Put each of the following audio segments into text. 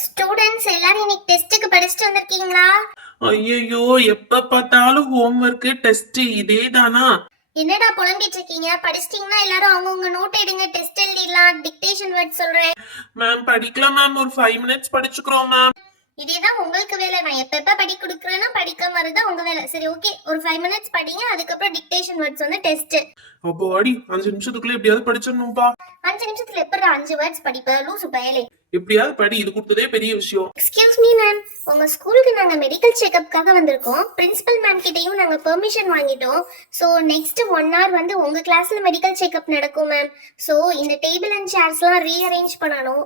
Students எல்லாரும் இன்னைக்கு டெஸ்ட்டுக்கு படிச்சுட்டு வந்திருக்கீங்களா? ஐயோ, எப்ப பார்த்தாலும் ஹோம்ஒர்க் டெஸ்ட் இதே தானா? என்னடா புலம்பிட்டு இருக்கீங்க? படிச்சிட்டீங்கன்னா எல்லாரும் அவங்கவுங்க நோட் எடுங்க, டெஸ்ட் எழுதிடலாம். டிக்டேஷன் வேர்ட் சொல்றேன். மேம் படிக்கலாம் மேம், ஒரு 5 மினிட்ஸ் படிச்சுக்கிறோம் மேம். இதேதான் உங்களுக்கு வேலை. நான் எப்ப படி கொடுக்குறேன்னா படிக்காம இருந்தா உங்க வேலை. சரி, ஓகே, ஒரு 5 மினிட்ஸ் படிங்க. அதுக்கப்புறம் டிக்டேஷன் வேர்ட்ஸ் வந்து டெஸ்ட். அப்போ அடி 5 நிமிஷத்துக்குள்ள எப்படியாவது படிச்சிடணும்பா. 5 நிமிஷத்துல எப்படி 5 வேர்ட்ஸ் படிப்ப? லூசு பயலே. எப்படியாவது படி, இது கொடுத்ததே பெரிய விஷயம். எக்ஸ்கியூஸ் மீ மேம், உங்க ஸ்கூலுக்கு நாங்க மெடிக்கல் செக்கப்காக வந்திருக்கோம். பிரின்சிபல் மேம் கிட்டயும் நாங்க பெர்மிஷன் வாங்கிட்டோம். ஸோ நெக்ஸ்ட் 1 hour வந்து உங்க கிளாஸ்ல மெடிக்கல் செக்கப் நடக்கும் மேம். ஸோ இந்த டேபிள் அண்ட் சேர்ஸ்லாம் ரீஅரேஞ்ச் பண்ணணும்.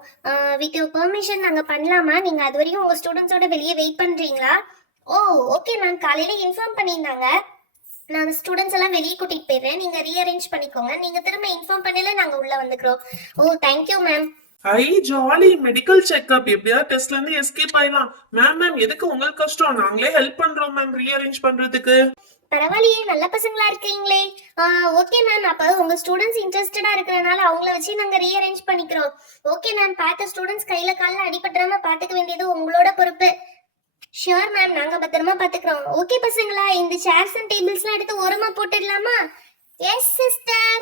வித் யுவர் பெர்மிஷன் நாங்க பண்ணலாமா? நீங்க அது வரைக்கும் உங்க ஸ்டூடெண்ட்ஸோட வெளியே வெயிட் பண்றீங்களா? ஓ ஓகே மேம், காலையில இன்ஃபார்ம் பண்ணியிருந்தாங்க. நான் ஸ்டூடெண்ட்ஸ் எல்லாம் வெளியே கூட்டிட்டு போயிடுறேன். நீங்க ரீஅரேஞ்ச் பண்ணிக்கோங்க. நீங்க திரும்ப இன்ஃபார்ம் பண்ணல நாங்க உள்ள வந்துக்கிறோம். ஓ தேங்க்யூ மேம். ஐ ஜாலி, மெடிக்கல் செக்அப். எப்படியாவது டெஸ்ட்ல இருந்து எஸ்கேப் ஆயிடலாம். மேம் எதுக்கு உங்களுக்கு கஷ்டம்? நாங்களே ஹெல்ப் பண்றோம் மேம் ரீஅரேஞ்ச் பண்றதுக்கு. பரவாயில்லையே, நல்ல பசங்களா இருக்கீங்களே. ஓகே மேம், அப்ப உங்க ஸ்டூடெண்ட்ஸ் இன்ட்ரெஸ்டடா இருக்கறனால அவங்கள வச்சு நாங்க ரீஅரேஞ்ச் பண்ணிக்கிறோம். ஓகே மேம், பார்த்த ஸ்டூடெண்ட்ஸ் கையில கால்ல அடிபட்டுறாம பாத்துக்க வேண்டியது உங்களோட பொறுப்பு. ஷியோர் மேம், நாங்க பத்திரமா பாத்துக்கிறோம். ஓகே பசங்களா, இந்த சேர்ஸ் அண்ட் டேபிள்ஸ்லாம் எடுத்து ஓரமா போட்டுடலாமா? Yes sister.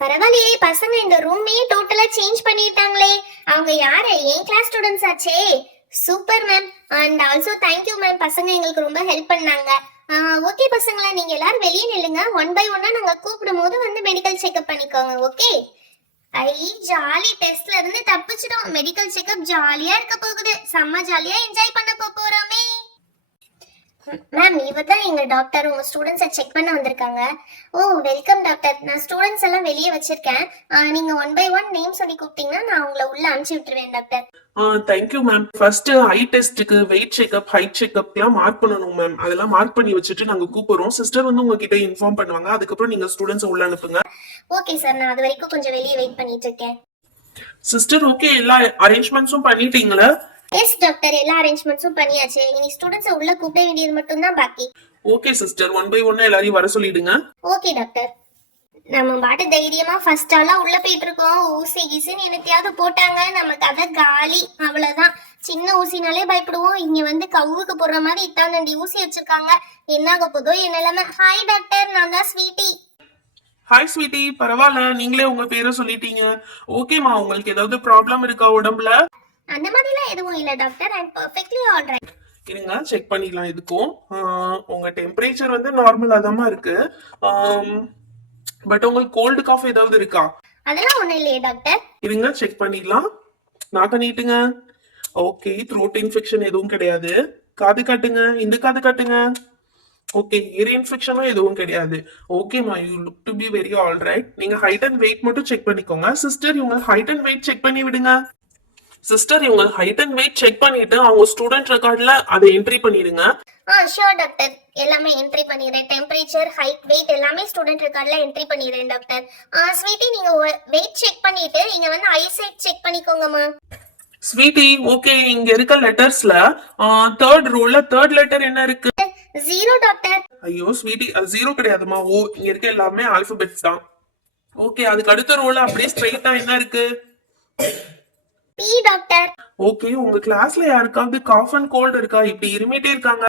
பரவாயில்லையே, பசங்க இந்த ரூமே டோட்டலா சேஞ்ச் பண்ணிட்டாங்களே. அவங்க யாரு? என் கிளாஸ் ஸ்டூடெண்ட்ஸ் ஆச்சே. Super ma'am. And also thank you ma'am, பசங்க எங்களுக்கு ரொம்ப ஹெல்ப் பண்ணாங்க. ஓகே பசங்களா, நீங்க எல்லாரும் வெளியே நில்லுங்க. 1 by 1 நாங்க கூப்பிடும் போது வந்து மெடிக்கல் செக்அப் பண்ணிக்கோங்க. ஓகே. ஐ ஜாலி, டெஸ்ட்ல இருந்து தப்பிச்சிட்டோம். மெடிக்கல் செக்அப் ஜாலியா இருக்க போகுது. செம்ம ஜாலியா என்ஜாய் பண்ண போறோமே. மேம், இவர் தான் எங்க டாக்டர். உங்க ஸ்டூடெண்ட்ஸை செக் பண்ண வந்திருக்காங்க. ஓ வெல்கம் டாக்டர். நான் ஸ்டூடெண்ட்ஸ் எல்லாம் வெளியே வச்சிருக்கேன். நீங்க 1 by 1 நேம் சொல்லி கூப்பிட்டீங்கன்னா நான் உங்களை உள்ள அனுப்பிச்சு விட்டுருவேன் doctor. Thank you ma'am. First I டெஸ்ட்டுக்கு வெயிட் செக்அப், ஹைட் செக்அப்லாம் மார்க் பண்ணணும் மேம். அதெல்லாம் மார்க் பண்ணி வச்சுட்டு நாங்க கூப்பிடுறோம். சிஸ்டர் வந்து உங்ககிட்ட இன்ஃபார்ம் பண்ணுவாங்க. அதுக்கப்புறம் நீங்க ஸ்டூடெண்ட்ஸ் உள்ள அனுப்புங்க. ஓகே சார், நான் அது வரைக்கும் கொஞ்சம் வெளியே வெயிட் பண்ணிட்டு இருக்கேன். சிஸ்டர் ஓகே, எல்லா அரேஞ்ச்மெண்ட்ஸும் பண்ணிட்டீங்களா? எஸ் டாக்டர், எல்லா அரேஞ்ச்மெண்ட்ஸும் பண்ணியாச்சு. இனி ஸ்டூடெண்ட்ஸை உள்ள கூப்பிட வேண்டியது மட்டும் தான் பாக்கி. ஓகே சிஸ்டர், 1 by 1 எல்லாரையும் வர சொல்லிடுங்க. Okay doctor. நம்ம பாட்டு தைரியமா ஃபர்ஸ்ட் ஆளா உள்ள போயிட்டு இருக்கோம். ஊசி கீசின்னு என்னத்தையாவது போட்டாங்க, நம்ம கதை காலி. அவ்வளவுதான். சின்ன ஊசினாலே பயப்படுவோம். இங்க வந்து கவுவுக்கு போடுற மாதிரி இத்தாண்டி ஊசி வச்சிருக்காங்க. என்னாக போதோ என் நிலைமை. ஹாய் டாக்டர், நான் தான் ஸ்வீட்டி. ஹாய் ஸ்வீட்டி, பரவாயில்ல, நீங்களே உங்க பேரை சொல்லிட்டீங்க. ஓகேமா, உங்களுக்கு ஏதாவது ப்ராப்ளம் இருக்கா உடம்புல? அந்த மாதிரிலாம் எதுவும் இல்ல டாக்டர். I'm perfectly alright. இருங்க, செக் பண்ணிடலாம். இதுக்கும் உங்க டெம்பரேச்சர் வந்து நார்மலா தான் இருக்கு. பட் உங்களுக்கு கோல்டு காஃப் ஏதாவது இருக்கா? அதெல்லாம் ஒண்ணும் இல்லையே டாக்டர். இருங்க, செக் பண்ணிடலாம். நாக்க நீட்டுங்க. ஓகே, த்ரோட் இன்ஃபெக்ஷன் எதுவும் கிடையாது. காது காட்டுங்க, இந்த காது காட்டுங்க. ஓகே, இயர் இன்ஃபெக்ஷனும் எதுவும் கிடையாது. ஓகேமா, you look to be very alright. நீங்க ஹைட் அண்ட் வெயிட் மட்டும் செக் பண்ணிக்கோங்க. சிஸ்டர், இவங்க ஹைட் அண்ட் வெயிட் செக் பண்ணி விடுங்க. சிஸ்டர், இவங்க ஹைட் அண்ட் வெயிட் செக் பண்ணிட்டு அவங்க ஸ்டூடெண்ட் ரெக்கார்ட்ல அதை என்ட்ரி பண்ணிடுங்க. ஷூர் டாக்டர், எல்லாமே என்ட்ரி பண்ணிடுறேன். டெம்பரேச்சர், ஹைட், வெயிட் எல்லாமே ஸ்டூடெண்ட் ரெக்கார்ட்ல என்ட்ரி பண்ணிடுறேன் டாக்டர். ஸ்வீட்டி, நீங்க வெயிட் செக் பண்ணிட்டு இங்க வந்து ஐசைட் செக் பண்ணிக்கோங்கம்மா. ஸ்வீட்டி, ஓகே, இங்க இருக்க லெட்டர்ஸ்ல தேர்ட் ரோல தேர்ட் லெட்டர் என்ன இருக்கு? 0 டாக்டர். ஐயோ ஸ்வீட்டி, அது 0 கிடையாதுமா. ஓ, இங்க இருக்க எல்லாமே ஆல்பபெட்ஸ் தான். ஓகே, அதுக்கு அடுத்த ரோல அப்படியே ஸ்ட்ரைட்டா என்ன இருக்கு? P doctor. ஓகே, உங்க கிளாஸ்ல யாருக்காவது காஃப் அண்ட் கோல்ட் இருக்கா? இப்படி இருமிட்டே இருக்காங்க.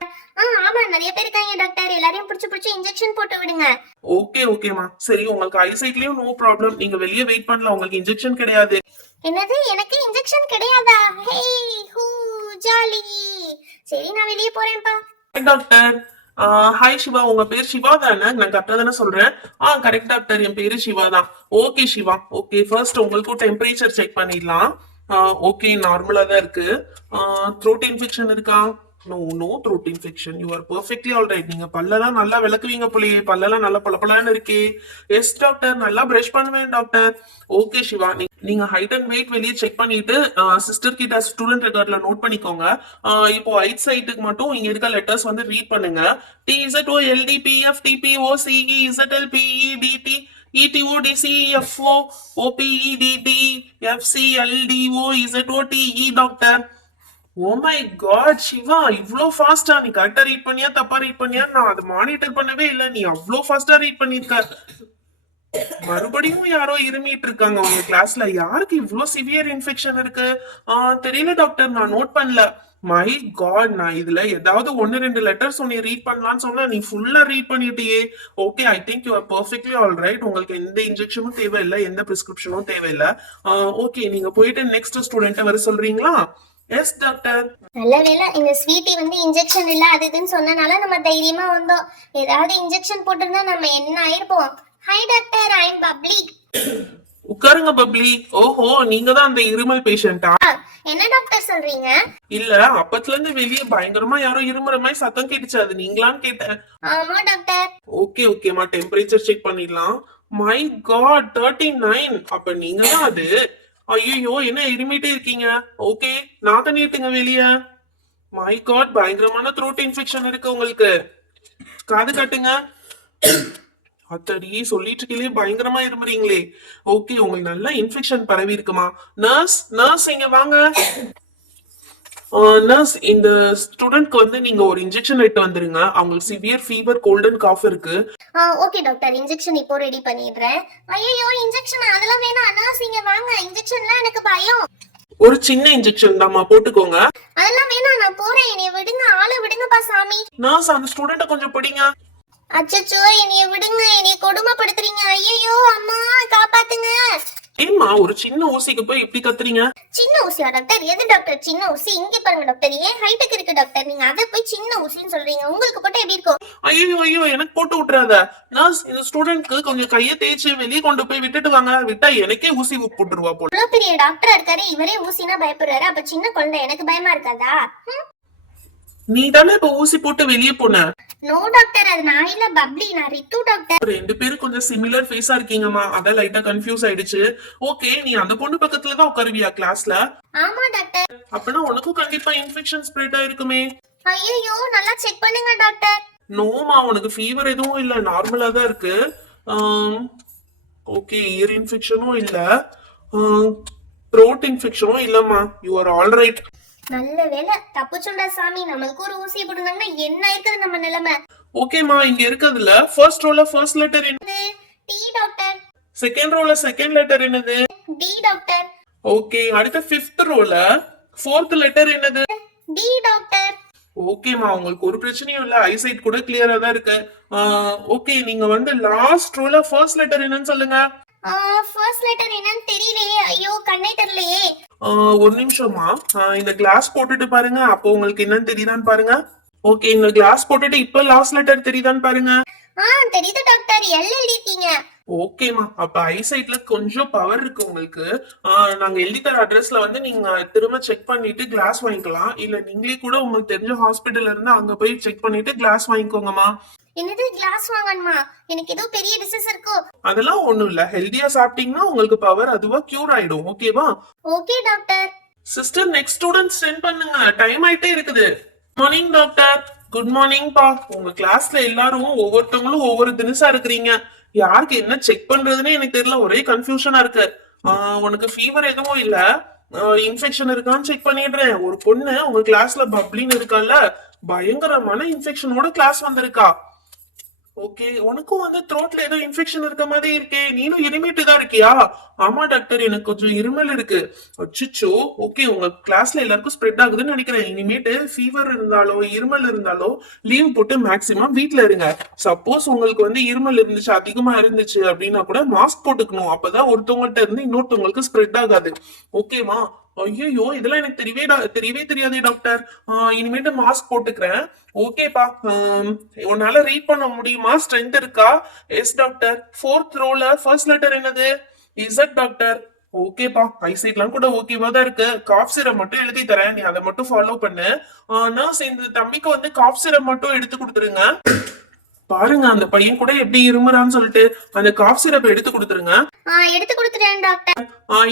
ஆமா, நிறைய பேர் இருக்காங்க டாக்டர். எல்லாரையும் புடிச்சு இன்ஜெக்ஷன் போட்டு விடுங்க. ஓகேமா, சரி, உங்களுக்கு ஐசைட்லயும் நோ ப்ராப்ளம். நீங்க வெளியே வெயிட் பண்ணலாம். உங்களுக்கு இன்ஜெக்ஷன் கிடையாது. என்னது, எனக்கு இன்ஜெக்ஷன் கிடையாதா? ஹே ஹூ ஜாலி. சரி, நான் வெளியே போறேன்ப்பா. டாக்டர். ஹாய் சிவா, உங்க பேர் சிவா தானே? நான் கரெக்டா தானே சொல்றேன்? கரெக்ட் டாக்டர், என் பேரு சிவா தான். ஓகே சிவா, ஓகே, ஃபர்ஸ்ட் உங்களுக்கும் டெம்பரேச்சர் செக் பண்ணிடலாம். ஓகே, நார்மலா தான் இருக்கு. த்ரோட் இன்ஃபெக்ஷன் இருக்கா? No throat infection. You are perfectly alright. நீங்க பல்லெல்லாம் நல்லா விளக்குவீங்க போலயே. பல்லெல்லாம் நல்லா பளபளன்னு இருக்கே. எஸ் டாக்டர், நல்லா பிரஷ் பண்ணுவேன் டாக்டர். ஓகே சிவா, நீங்க ஹைட் அண்ட் வெயிட் வெளியே செக் பண்ணிட்டு சிஸ்டர் கிட்ட ஸ்டூடெண்ட் ரெக்கார்ட்ல நோட் பண்ணிக்கோங்க. இப்போ ஐட் சைட்டுக்கு மட்டும் இங்க இருக்க லெட்டர்ஸ் வந்து ரீட் பண்ணுங்க. TZOLDPFTPOCEZLPEDT ETODCFO OPEDT FCLDOZOTE doctor. Oh my god Shiva, இவ்ளோ ஃபாஸ்டா? நீ கரெக்டா ரீட் பண்ணியா தப்பா ரீட் பண்ணியா? நான் அதை மானிட்டர் பண்ணவே இல்லை. நீ அவ்ளோ ஃபாஸ்டா ரீட் பண்ணிருக்க. மறுபடியும் யாரோ இருமிட்டு இருக்காங்க உங்க கிளாஸ்ல. யாருக்கு இவ்ளோ சிவியர் இன்ஃபெக்ஷன் இருக்கு? தெரியல டாக்டர், நான் நோட் பண்ணல. மை காட், நான் இதுல ஏதாவது ஒன்னு ரெண்டு லெட்டர்ஸ் உன்னை ரீட் பண்ணலாம்னு சொன்னா நீ ஃபுல்லா ரீட் பண்ணிட்டியே. Okay, I think you are perfectly all right. உங்களுக்கு எந்த இன்ஜெக்ஷனும் தேவையில்லை, எந்த பிரிஸ்கிரிப்ஷனும் தேவையில்லை. ஓகே, நீங்க போயிட்டு நெக்ஸ்ட் ஸ்டூடெண்ட்டை வர சொல்றீங்களா? Yes doctor. நல்ல வேளை இந்த ஸ்வீட்டி வந்து இன்ஜெக்ஷன் இல்ல அது இதுன்னு சொன்னனால நம்ம தைரியமா வந்தோம். ஏதாவது இன்ஜெக்ஷன் போட்டிருந்தா நம்ம என்ன ஆயிருப்போம். ஹாய் டாக்டர், ஐ அம் பப்ளி. உட்காருங்க பப்ளி. ஓஹோ, நீங்க தான் அந்த இருமல் பேஷண்டா? என்ன டாக்டர் சொல்றீங்க? இல்ல, அப்பத்துல இருந்து வெளியே பயங்கரமா யாரோ இருமுற மாதிரி சத்தம் கேட்டுச்சு, அது நீங்களான்னு கேட்டேன். ஆமா டாக்டர். ஓகே ஓகேமா, டெம்பரேச்சர் செக் பண்ணிடலாம். My god, 39. அப்ப நீங்க தான் அது. ஐயோ, என்ன இருமிட்டே இருக்கீங்க? ஓகே, நாக்க நீட்டுங்க வெளிய. மை காட், பயங்கரமான த்ரோட் இன்ஃபெக்ஷன் இருக்கு உங்களுக்கு. காது காட்டுங்க. அத்தடி, சொல்லிட்டு இருக்கீங்களே பயங்கரமா இருமுறீங்களே. ஓகே, உங்களுக்கு நல்ல இன்ஃபெக்ஷன் பரவி இருக்குமா? நர்ஸ், நர்ஸ் இங்க வாங்க. நர்ஸ், இந்த ஸ்டூடெண்ட்க்கு வந்து நீங்க ஒரு இன்ஜெக்ஷன் எடுத்து வந்துருங்க. அவங்களுக்கு severe fever, cold and cough இருக்கு. ஓகே டாக்டர், இன்ஜெக்ஷன் இப்போ ரெடி பண்ணிடுறேன். ஐயோ, இன்ஜெக்ஷன் அதெல்லாம் வேணாம். நர்ஸ் இங்க வாங்க, இன்ஜெக்ஷன்லாம் எனக்கு பயம். ஒரு சின்ன இன்ஜெக்ஷன் தான்மா, போட்டுக்கோங்க. அதெல்லாம் வேணாம், நான் போறேன். என்னைய விடுங்க, ஆளை விடுங்கப்பா சாமி. நர்ஸ், அந்த ஸ்டூடெண்ட்ட கொஞ்சம் பிடிங்க. அச்சச்சோ, என்னைய விடுங்க, என்னைய கொடுமைப்படுத்துறீங்க. ஐயோ அம்மா, காப்பாத்துங்க. ஏம்மா, ஒரு சின்ன ஊசிக்கு போய் இப்படி கத்துறீங்க? சின்ன ஊசியா டாக்டர்? எது டாக்டர் சின்ன ஊசி? இங்க பாருங்க டாக்டர், ஏன் ஹைட்டுக்கு இருக்கு டாக்டர், நீங்க அதை போய் சின்ன ஊசின்னு சொல்றீங்க. உங்களுக்கு போட்டு எப்படி இருக்கும்? ஐயோ ஐயோ, எனக்கு போட்டு விட்டுறாத. நர்ஸ், இந்த ஸ்டூடெண்ட்க்கு கொஞ்சம் கையை தேய்ச்சி வெளியே கொண்டு போய் விட்டுட்டு வாங்க. விட்டா எனக்கே ஊசி போட்டுருவா போல. இவ்வளவு பெரிய டாக்டரா இருக்காரு, இவரே ஊசினா பயப்படுறாரு. அப்ப சின்ன குழந்தை எனக்கு பயமா இருக்காதா? நீ தானே இப்ப ஊசி போட்டு வெளியே போன? நோ டாக்டர், அது நான் இல்ல, பப்ளி. நான் ரித்து டாக்டர். ரெண்டு பேரும் கொஞ்சம் சிமிலர் ஃபேஸா இருக்கீங்கம்மா, அதான் லைட்டா கன்ஃபியூஸ் ஆயிடுச்சு. ஓகே, நீ அந்த பொண்ணு பக்கத்துல தான் உட்காருவியா கிளாஸ்ல? ஆமா டாக்டர். அப்பனா உனக்கும் கண்டிப்பா இன்ஃபெக்ஷன் ஸ்ப்ரெட் ஆயிருக்குமே. ஐயோ, நல்லா செக் பண்ணுங்க டாக்டர். நோமா, உனக்கு ஃபீவர் எதுவும் இல்ல, நார்மலா தான் இருக்கு. ஓகே, இயர் இன்ஃபெக்ஷனும் இல்ல, த்ரோட் இன்ஃபெக்ஷனும் இல்லம்மா. You are all right. நல்ல வேலை, தப்பு சொல்ற சாமி. நம்மளுக்கு ஒரு ஊசி போட்டுருந்தாங்கன்னா என்ன இருக்குது நம்ம நிலைமை? ஓகேமா, இங்க இருக்கிறதுல ஃபர்ஸ்ட் ரோல ஃபர்ஸ்ட் லெட்டர் என்னது? D doctor. செகண்ட் ரோல செகண்ட் லெட்டர் என்னது? D doctor. ஓகே, அடுத்த ஃபிஃப்த் ரோல ஃபோர்த் லெட்டர் என்னது? D doctor. ஓகேமா, உங்களுக்கு ஒரு பிரச்சனையும் இல்ல, ஐசைட் கூட கிளியரா தான் இருக்கு. ஓகே, நீங்க வந்து லாஸ்ட் ரோல ஃபர்ஸ்ட் லெட்டர் என்னன்னு சொல்லுங்க. ஃபர்ஸ்ட் லெட்டர் என்னன்னு தெரியலையே. ஐயோ, கண்ணே தெரியலையே. ஒரு நிமிஷமா, இந்த கிளாஸ் போட்டுட்டு பாருங்க, அப்போ உங்களுக்கு என்னன்னு தெரியுதான்னு பாருங்க. ஓகே, இந்த கிளாஸ் போட்டுட்டு இப்ப லாஸ்ட் லெட்டர் தெரியுதான்னு பாருங்க. தெரியுது டாக்டர், எல் எழுதிருக்கீங்க. ஓகேமா, அப்ப ஐசைட்ல கொஞ்சம் பவர் இருக்கு உங்களுக்கு. நாங்க எழுதி தர அட்ரஸ்ல வந்து நீங்க திரும்ப செக் பண்ணிட்டு கிளாஸ் வாங்கிக்கலாம். இல்ல நீங்களே கூட உங்களுக்கு தெரிஞ்ச ஹாஸ்பிட்டல்ல இருந்து அங்க போய் செக் பண்ணிட்டு கிளாஸ் வாங்கிக்கோங்கம்மா. என்னது, கிளாஸ் வாங்கணுமா? எனக்கு ஏதோ பெரிய டிசீஸ் இருக்கோ? அதெல்லாம் ஒண்ணும் இல்ல, ஹெல்தியா சாப்பிட்டீங்கன்னா உங்களுக்கு பவர் அதுவா கியூர் ஆயிடும். ஓகேவா? Okay doctor. Sister, next student send பண்ணுங்க, டைம் ஆயிட்டே இருக்குது. Morning doctor. குட் மார்னிங் பா. உங்க கிளாஸ்ல எல்லாரும் ஒவ்வொருத்தவங்களும் ஒவ்வொரு தினசா இருக்கிறீங்க. யாருக்கு என்ன செக் பண்றதுன்னு எனக்கு தெரியல, ஒரே கன்ஃபியூஷனா இருக்கு. உனக்கு ஃபீவர் எதுவும் இல்ல, இன்ஃபெக்ஷன் இருக்கான்னு செக் பண்ணிடுறேன். ஒரு பொண்ணு உங்க கிளாஸ்ல பப்ளின்னு இருக்கால, பயங்கரமான இன்ஃபெக்ஷனோட கிளாஸ் வந்திருக்கா. ஓகே, உனக்கும் வந்து த்ரோட்ல ஏதோ இன்ஃபெக்ஷன் இருக்க மாதிரி இருக்கே, நீனும் இருமிட்டு தான் இருக்கியா? ஆமா டாக்டர், எனக்கு கொஞ்சம் இருமல் இருக்கு. அச்சுச்சோ. ஓகே, உங்க கிளாஸ்ல எல்லாருக்கும் ஸ்ப்ரெட் ஆகுதுன்னு நினைக்கிறேன். இனிமேட்டு ஃபீவர் இருந்தாலோ இருமல் இருந்தாலோ லீவ் போட்டு மேக்சிமம் வீட்ல இருங்க. சப்போஸ் உங்களுக்கு வந்து இருமல் இருந்துச்சு, அதிகமா இருந்துச்சு அப்படின்னா கூட மாஸ்க் போட்டுக்கணும். அப்பதான் ஒருத்தவங்கள்ட்ட இருந்து இன்னொருத்தவங்களுக்கு ஸ்ப்ரெட் ஆகாது. ஓகேவா? ஐயோ, இதெல்லாம் எனக்கு தெரியவே தெரியாதே டாக்டர். இனிமேட்டு மாஸ்க் போட்டுக்கிறேன். ஓகேப்பா. உன்னால ரீட் பண்ண முடியுமா? ஸ்ட்ரென்த் இருக்கா? Yes doctor. ஃபோர்த் ரோல ஃபர்ஸ்ட் லெட்டர் என்னது? Z doctor. ஓகேப்பா, ஐசைட்லாம் கூட ஓகேவா தான் இருக்கு. காஃப் சிரப் மட்டும் எழுதி தரேன், நீ அதை மட்டும் ஃபாலோ பண்ணு. நர்ஸ், இந்த தம்பிக்கு வந்து காஃப் சிரப் மட்டும் எடுத்து கொடுத்துருங்க. பாருங்க, அந்த பையன் கூட எப்படி இருமுறான்னு சொல்லிட்டு அந்த காஃப் சிரப் எடுத்து கொடுத்துருங்க. எடுத்து கொடுத்துறேன் டாக்டர்.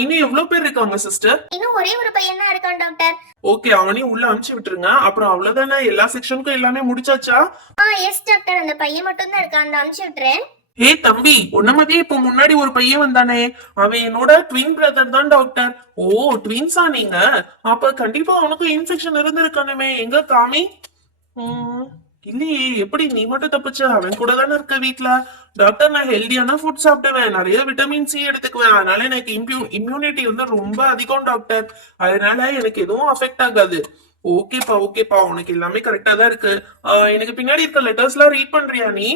இன்னும் எவ்வளவு பேர் இருக்காங்க சிஸ்டர்? இன்னும் ஒரே ஒரு பையன் தான் இருக்கான் டாக்டர். ஓகே, அவனையும் உள்ள அனுப்பிச்சு விட்டுருங்க. அப்புறம் அவ்வளவுதானே, எல்லா செக்ஷனுக்கும் எல்லாமே முடிச்சாச்சா? எஸ் டாக்டர், அந்த பையன் மட்டும் தான் இருக்கான், அந்த அனுப்பிச்சு விட்டுறேன். ஏ தம்பி, உன்ன மாதிரியே இப்ப முன்னாடி ஒரு பையன் வந்தானே, அவன் என்னோட ட்வின் பிரதர் தான் டாக்டர். ஓ, ட்வின்ஸா நீங்க? அப்ப கண்டிப்பா அவனுக்கும் இன்ஃபெக்ஷன் இருந்திருக்கணுமே. எங்க காமி? இல்லையே, எப்படி நீ மட்டும் தப்பிச்ச? அவன் கூட தானே இருக்க வீட்ல. டாக்டர், நான் ஹெல்தியான ஃபுட் சாப்பிடுவேன், நிறைய விட்டமின் சி எடுத்துக்குவேன், அதனால எனக்கு இம்யூனிட்டி வந்து ரொம்ப அதிகம் டாக்டர். அதனால எனக்கு எதுவும் அஃபெக்ட் ஆகாது. ஓகேப்பா ஓகேப்பா, உனக்கு எல்லாமே கரெக்டா தான் இருக்கு. எனக்கு பின்னாடி இருக்க லெட்டர்ஸ் எல்லாம் ரீட் பண்றியா நீ?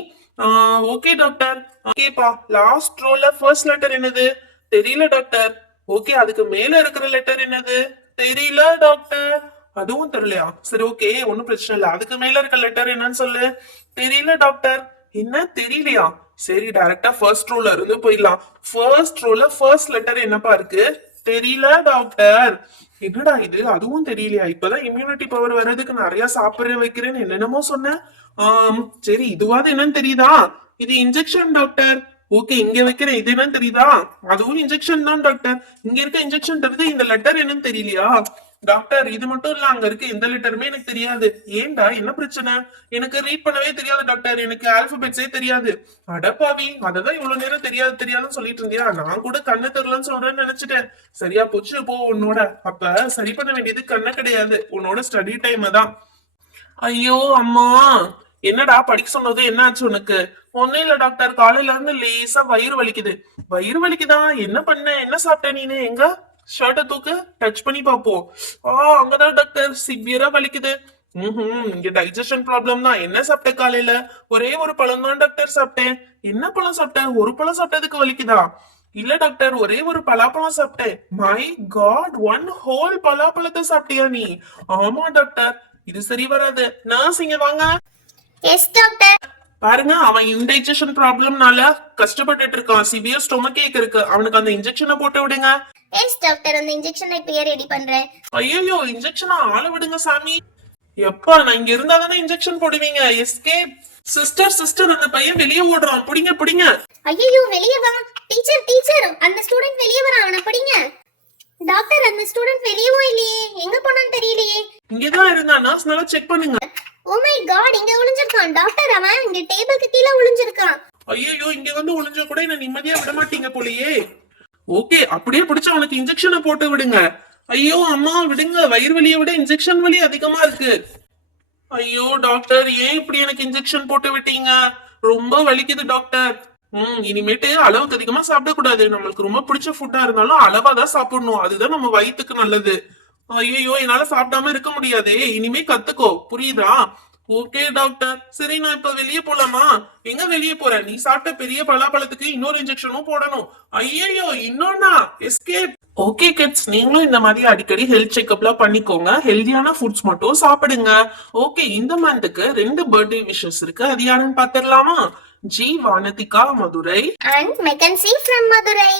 Okay doctor. ஓகேப்பா, லாஸ்ட் ரோல ஃபர்ஸ்ட் லெட்டர் என்னது? தெரியல டாக்டர். ஓகே, அதுக்கு மேல இருக்கிற லெட்டர் என்னது? தெரியல டாக்டர். அதுவும் தெரியலையா? சரி, ஓகே, ஒன்னும் பிரச்சனை இல்ல. அதுக்கு மேல இருக்க லெட்டர் என்னன்னு சொல்லு. தெரியல டாக்டர். என்ன தெரியலையா? சரி, டைரக்டா ஃபர்ஸ்ட் ரோல இருந்து போயிடலாம். ஃபர்ஸ்ட் ரோல ஃபர்ஸ்ட் லெட்டர் என்னப்பா இருக்கு? தெரியல டாக்டர். என்னடா இது, அதுவும் தெரியலையா? இப்பதான் இம்யூனிட்டி பவர் வர்றதுக்கு நிறைய சாப்பிட வைக்கிறேன்னு என்னென்னமோ சொன்னேன். சரி, இதுவாது என்னன்னு தெரியுதா? இது இன்ஜெக்ஷன் டாக்டர். ஓகே, இங்க வைக்கிறேன். இது என்னன்னு தெரியுதா? அதுவும் இன்ஜெக்ஷன் தான் டாக்டர். இங்க இருக்க இன்ஜெக்ஷன் தெரியுது, இந்த லெட்டர் என்னன்னு தெரியலையா? டாக்டர், இது மட்டும் இல்ல, அங்க இருக்க எந்த லெட்டருமே எனக்கு தெரியாது. ஏன்டா, என்ன பிரச்சனை? எனக்கு ரீட் பண்ணவே தெரியாது டாக்டர், எனக்கு ஆல்பபெட்ஸே தெரியாது. அடப்பாவி, அததான் இவ்வளவு நேரம் தெரியாது தெரியாதுன்னு சொல்லிட்டு இருந்தியா? நான் கூட கண்ணு தெரியலன்னு சொல்றேன்னு நினைச்சிட்டேன். சரியா போச்சு போ உன்னோட. அப்ப சரி பண்ண வேண்டியது கண்ணு கிடையாது, உன்னோட ஸ்டடி டைம் தான். ஐயோ அம்மா, என்னடா படிக்க சொன்னது என்ன ஆச்சு உனக்கு? ஒண்ணும் இல்ல டாக்டர், காலையில இருந்து லேசா வயிறு வலிக்குது. வயிறு வலிக்குதா? என்ன பண்ண? என்ன சாப்பிட்ட நீனு? எங்க ஷர்ட்டை தூக்கு, டச் பண்ணி பாப்போம். அங்கதான் டாக்டர், சிவியரா வலிக்குது. இங்க டைஜஷன் ப்ராப்ளம் தான். என்ன சாப்பிட்ட காலையில? ஒரே ஒரு பழம் தான் டாக்டர் சாப்பிட்டேன். என்ன பழம் சாப்பிட்டேன்? ஒரு பழம் சாப்பிட்டதுக்கு வலிக்குதா? இல்ல டாக்டர், ஒரே ஒரு பலாப்பழம் சாப்பிட்டேன். மை காட், ஒன் ஹோல் பலாப்பழத்தை சாப்பிட்டியா நீ? ஆமா டாக்டர், இது சரி வராது. நர்ஸ், இங்க வாங்க. Yes doctor. பாருங்க, அவன் இன்டைஜஷன் ப்ராப்ளம்னால கஷ்டப்பட்டுட்டு இருக்கான். சிவியர் ஸ்டொமக் ஏக் இருக்கு. அவனுக்கு அந்த இன்ஜெக்ஷனை போட்டு விடுங்க. எஸ் டாக்டர், அந்த இன்ஜெக்ஷனை இப்பயே ரெடி பண்றேன். ஐயோ, இன்ஜெக்ஷனா? ஆள விடுங்க சாமி. எப்பா, நான் இங்க இருந்தா தானே இன்ஜெக்ஷன் போடுவீங்க. எஸ்கேப். சிஸ்டர், அந்த பையன் வெளியே ஓடுறான். புடிங்க புடிங்க. ஐயோ, வெளியே வா. டீச்சர், அந்த ஸ்டூடெண்ட் வெளியே வரான், அவனை பிடிங்க. டாக்டர், அந்த ஸ்டூடெண்ட் வெளியவும் இல்லையே, எங்க போனான்னு தெரியலையே. இங்கதான் இருந்தா, நர்ஸ் நல்லா செக் பண்ணுங்க. ஓ மை காட், இங்க ஒளிஞ்சிருக்கான் டாக்டர். அவன் இங்க டேபிளுக்கு கீழே ஒளிஞ்சிருக்கான். ஐயோ, இங்க வந்து ஒளிஞ்சா கூட என்ன நிம்மதியா விட மாட்டீங்க போலயே. ஓகே, அப்படியே பிடிச்ச அவனுக்கு இன்ஜெக்ஷனை போட்டு விடுங்க. ஐயோ அம்மா, விடுங்க. வயிறு வலியை விட இன்ஜெக்ஷன் வலி அதிகமா இருக்கு. ஐயோ டாக்டர், ஏன் இப்படி எனக்கு இன்ஜெக்ஷன் போட்டு விட்டீங்க? ரொம்ப வலிக்குது டாக்டர். இனிமேட்டு அளவுக்கு அதிகமா சாப்பிடக்கூடாது. நம்மளுக்கு ரொம்ப பிடிச்ச ஃபுட்டா இருந்தாலும் அளவா தான் சாப்பிடணும், அதுதான் நம்ம வயிற்றுக்கு நல்லது. ஐயோ, என்னால சாப்பிடாம இருக்க முடியாதே. இனிமே கத்துக்கோ, புரியுதா? Okay doctor. சரி, நான் இப்ப வெளியே போலாமா? எங்க வெளியே போற? நீ சாப்பிட்ட பெரிய பலாப்பழத்துக்கு இன்னொரு இன்ஜெக்ஷனும் போடணும். ஐயோ, இன்னொன்னா? எஸ்கேப். ஓகே கிட்ஸ், நீங்களும் இந்த மாதிரி அடிக்கடி ஹெல்த் செக்அப்லாம் பண்ணிக்கோங்க. ஹெல்தியான ஃபுட்ஸ் மட்டும் சாப்பிடுங்க. ஓகே, இந்த மந்த்துக்கு 2 பர்த்டே விஷஸ் இருக்கு. அது யாருன்னு பாத்திரலாமா? G Vanathika, Madurai. And Mackenzie from Madurai.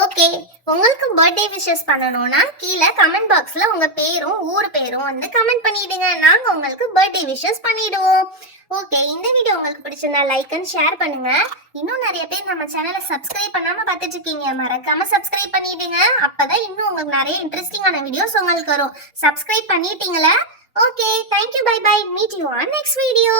Okay, உங்களுக்கு பர்த்டே விஷஸ் பண்ணணும்னா கீழே கமெண்ட் பாக்ஸ்ல உங்க பேரும் ஊர் பேரும் வந்து கமெண்ட் பண்ணிடுங்க. நாங்க உங்களுக்கு பர்த்டே விஷஸ் பண்ணிடுவோம். ஓகே, இந்த வீடியோ உங்களுக்கு பிடிச்சிருந்தா லைக் அண்ட் ஷேர் பண்ணுங்க. இன்னும் நிறைய பேர் நம்ம சேனலை சப்ஸ்கிரைப் பண்ணாம பார்த்துட்டு இருக்கீங்க, மறக்காம சப்ஸ்கிரைப் பண்ணிடுங்க. அப்பதான் இன்னும் உங்களுக்கு நிறைய இன்ட்ரெஸ்டிங்கான வீடியோஸ் உங்களுக்கு வரும். சப்ஸ்கிரைப் பண்ணிட்டீங்களா? Okay, thank you, bye bye. Meet you on next video.